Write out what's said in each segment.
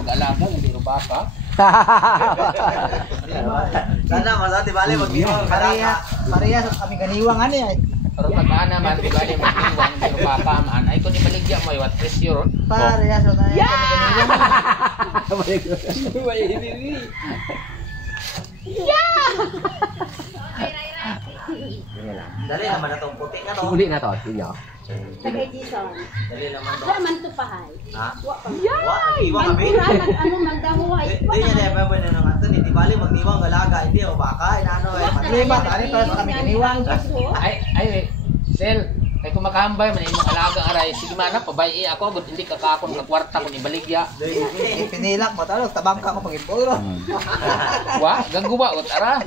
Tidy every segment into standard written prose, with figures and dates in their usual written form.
mag-alaga, hindi ro baka. Sana masati bali mag-iwang Parehas kami ganiwang ani ay. Pero pag-ana man, di ba, mag-iwang, hindi ro baka, man. Ay, kung ibaligya mo, what pressure? Parehas na kami ganiwang. Dali naman na itong puti nga to. Uli na to, inyo. Tagay Jason. Dali naman to. Wala man to pahay. Ha? Wa pa. Iwang kami. Ano magdamuhay. Di niya na ba na nang ato ni di bali magniwang galaga hindi o baka inaano Lima tani para kami ganiwang. Ay, Sel, ay kung makahambay, man imong alaga aray, sige man na, pabayi ako, agad hindi kakakon ka kwarta kung ibaligya. Pinilak mo talo tabangka ko pagiburo. Wa, gangguwa, o tara.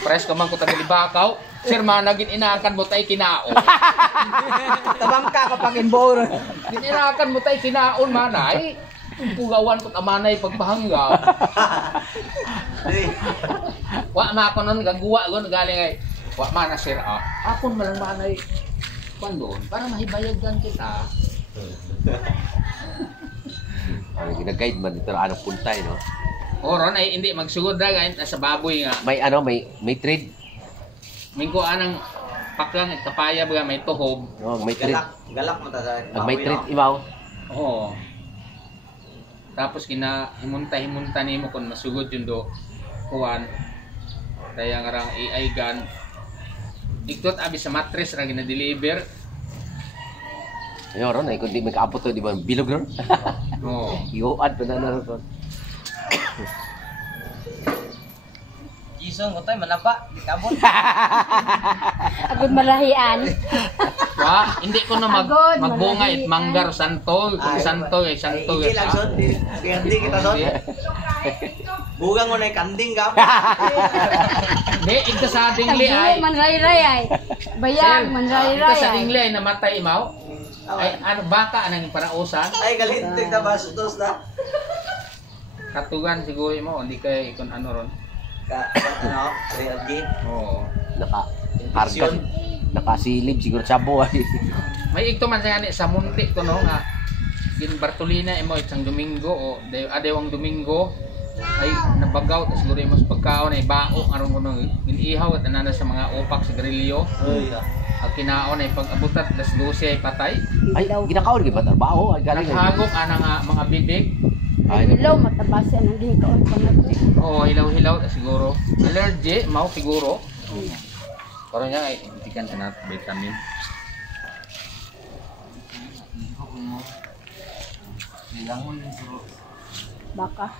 Press ka man ko tagali bakaw. Sir, managin inakan mo tayo kinaon. Tabangka ko pagiburo. Inakan mo tayo kinaon, manay. Pugawan ko amanay pagpahanggaw. Wa, ma ako nun, gangguwa, galing ay. Wa, mana sir, akon malang manay. Kwan doon, para mahibayagan kita. Ano, gina-guide man dito anong puntay, no? Oron ay hindi magsugod na kahit sa baboy nga. May may trade. Mingko anang paklang at kapaya ba may tuhob. Oh, may trade. Galak mo ta sa. May trade imaw. Oo. Tapos himunta nimo kung masugod yun do. Kuan. Kaya nga rang AI gun. Iktot abi sa mattress ra gina-deliver. Ayo ron ay kundi may kaabot to di ba bilog ron. Oo. Iuad pa na ron. Isong ko tay manaba, di kabot. Agud malahian. Wa, hindi ko na Agod, magbunga malaki. it manggar santol, kung santol ay santol. Hindi lang son, hindi kita son. Bugang mo na kanding ka. Hindi, igta sa dingli ay. Man ray-ray ay. Bayang man Igta ray-ray sa ay. dingli ay namatay imaw. Ay ano baka anang parausan. Ay galintig na ba sutos na. Katugan siguro mo, hindi kay ikon ano ron. Ano, real game. Oo. Karga. Nakasilib siguro sabo ay. May igto man sa munti ko no nga. Gin Bartolina imo isang Domingo o adewang Domingo ay nabagaw ta siguro imo sa pagkaon ay bao aron kuno ginihaw at anana sa mga upak sa grilyo. Ay. Ang kinaon ay pag-abutat las 12 ay patay. Ay, ginakaon gi ba trabaho? Ay galing. Naghagok anang mga bibig. Ay, Ilaw matabas yan ang gihikaon pa na to. Oo, hilaw-hilaw siguro. Allergy, mau siguro. Pero niya ay indikan ka na vitamin. Baka.